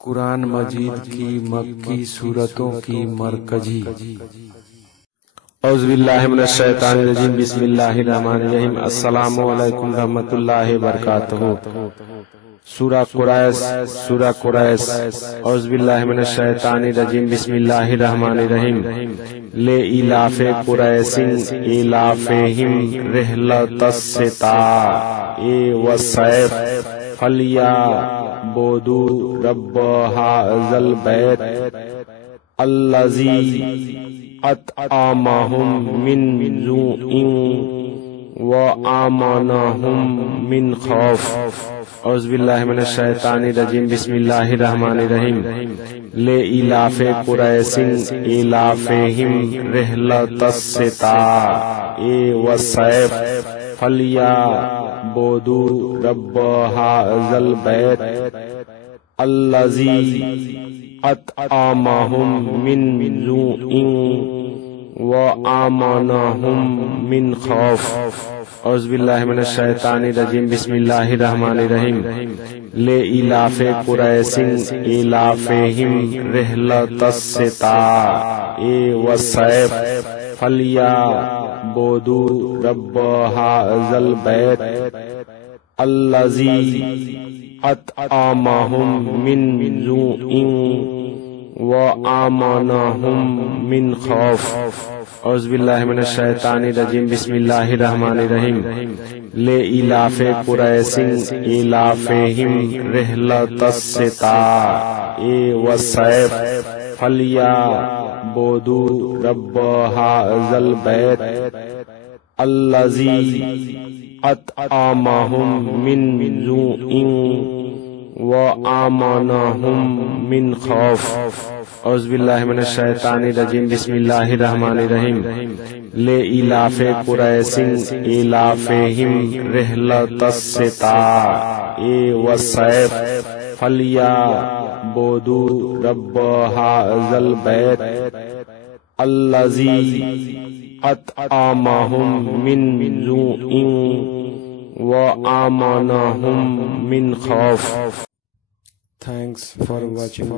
قرآن مجید کی مکی سورتوں کی مرکزی اعوذ باللہ من الشیطان الرجیم بسم اللہ الرحمن الرحیم السلام علیکم رحمۃ اللہ وبرکاتہ سورہ قریش اعوذ باللہ من الشیطان الرجیم بسم اللہ الرحمن الرحیم لإلاف قریش إلافہم رحلۃ الشتاء والصیف فلیعبدوا رب ھذا البیت الذی اطعمہم من جوع وآمنہم من خوف اعوذ باللہ من الشیطان الرجیم بسم اللہ الرحمن الرحیم لإلاف قریش إلافہم رحلۃ الشتاء والصیف فلیعبدوا رب ھذا البیت الذی اطعمہم من جوع وآمنہم من خوف اعوذ باللہ من الشیطان الرجیم بسم اللہ الرحمن الرحیم لإلاف قریش إلافہم رحلۃ الشتاء والصیف فلیعبدوا رب ھذا البیت الذی اطعمہم من جوع وآمنہم من خوف اعوذ باللہ من الشیطان الرجیم بسم اللہ الرحمن الرحیم لإلاف قریش إلافہم رحلۃ الشتاء والصیف فلیعبدوا رب ھذا البیت الذی اطعمہم من جوع وآمنہم من خوف اعوذ باللہ من الشیطان الرجیم بسم اللہ الرحمن الرحیم لإلاف قریش إلافہم رحلۃ الشتاء والصیف فلیعبدوا رب ھذا البیت الذی اطعمہم من جوع وآمنہم من خوف. Thanks for watching.